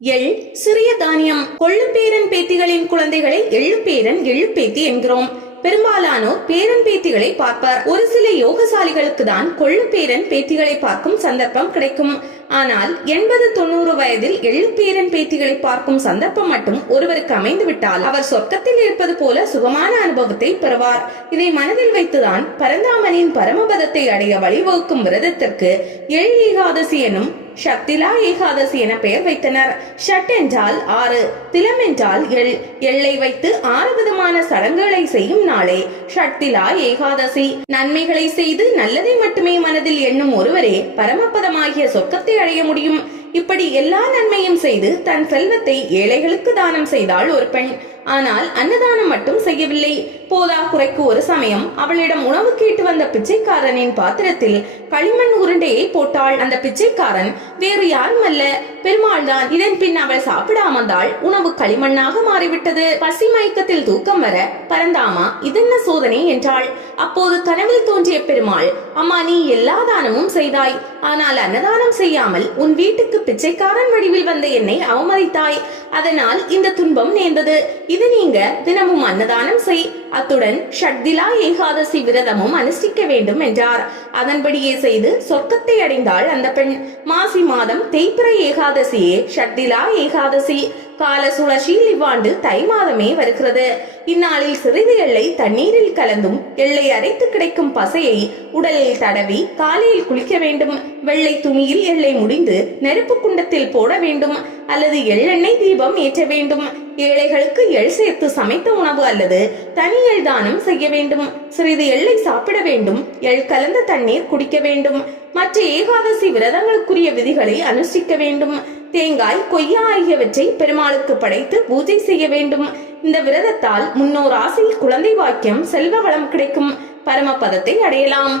எள் சிறிய தானியம். கொள்ளும் பேரன் பேத்திகளின் குழந்தைகளை எள்ளுப்பேரன் எள்ளுப்பேத்தி என்கிறோம். பெரும்பாலானோர் பேரன் பேத்திகளை பார்ப்பார். ஒரு சில யோகசாலிகளுக்கு தான் கொள்ளும் பேரன் பேத்திகளை பார்க்கும் சந்தர்ப்பம் கிடைக்கும். ஆனால் 80-90 வயதில் எள்ளுப்பேரன் பேத்திகளை பார்க்கும் சந்தர்ப்பம் மட்டும் ஒருவருக்கு அமைந்து விட்டால் அவர் சொர்க்கத்தில் இருப்பது போல சுகமான அனுபவத்தை பெறுவார். இதை மனதில் வைத்துதான் பரந்தாமனின் பரமபதத்தை அடைய வழிவகுக்கும் விரதத்திற்கு எள் ஏகாதசி எனும் ஷத்திலா ஏகாதசி என பெயர் வைத்தனர். ஷட் என்றால் 6, திலம் என்றால் எள். எள்ளை வைத்து 6 விதமான சடங்குகளை செய்யும் நாளே ஷத்திலா ஏகாதசி. நன்மைகளை செய்து நல்லதை மட்டுமே மனதில் எண்ணும் ஒருவரே பரமபதமாகிய சொர்க்கத்தை அடைய முடியும். இப்படி எல்லா நன்மையும் செய்து தன் செல்வத்தை ஏழைகளுக்கு தானம் செய்தாள் ஒரு பெண். ஆனால் அன்னதானம் மட்டும் செய்யவில்லை. போதா குறைக்கு ஒரு சமயம் அவளிடம் உணவு கேட்டு வந்த பிச்சைக்காரனின் பாத்திரத்தில் களிமண் உருண்டையை போட்டாள். அந்த பிச்சைக்காரன் வேறு யாரும் அல்ல, பெருமாள் தான். இதன் பின் அவள் சாப்பிடாமந்தாள். உணவு களிமண்ணாக மாறிவிட்டது. பசி மயக்கத்தில் தூக்கம் வர, பரந்தாமா இதென்ன சோதனை என்றாள். அப்போது கனவில் தோன்றிய பெருமாள், அம்மா நீ எல்லா தானமும் செய்தாய், ஆனால் அன்னதானம் செய்யாமல் உன் வீட்டுக்கு பிச்சைக்காரன் வடிவில் வந்த என்னை அவமதித்தாய். அதனால் இந்த துன்பம் நேர்ந்தது. இது நீங்க தினமும் அன்னதானம் செய், அத்துடன் ஷட்திலா ஏகாதசி விரதமும் அனுஷ்டிக்க வேண்டும் என்றார். அதன்படியே செய்து சொர்க்கத்தை அடைந்தாள் அந்த பெண். மாசி மாதம் தேய்பிறை ஏகாதசியே ஷட்திலா ஏகாதசி. கால சுழற்சியில் இவ்வாண்டு தை மாதமே வருகிறது. இந்நாளில் சிறிது எள்ளை தண்ணீரில் கலந்தும் எள்ளை அரைத்து கிடைக்கும் பசையை உடலில் தடவி காலையில் குளிக்க வேண்டும். வெள்ளை துணியில் எள்ளை முடிந்து நெருப்பு குண்டத்தில் போட வேண்டும் அல்லது எள்ளெண்ணெய் தீபம் ஏற்ற வேண்டும். ஏழைகளுக்கு எள் சேர்த்து சமைத்த உணவு அல்லது தனி எள் தானம் செய்ய வேண்டும். சிறிது எள்ளை சாப்பிட வேண்டும். எள் கலந்த தண்ணீர் குடிக்க வேண்டும். மற்ற ஏகாதசி விரதங்களுக்குரிய விதிகளை அனுஷ்டிக்க வேண்டும். தேங்காய், கொய்யா ஆகியவற்றை பெருமாளுக்கு படைத்து பூஜை செய்ய வேண்டும். இந்த விரதத்தால் முன்னோர் ஆசை, குழந்தை வாக்கியம், செல்வ வளம் கிடைக்கும். பரமபதத்தை அடையலாம்.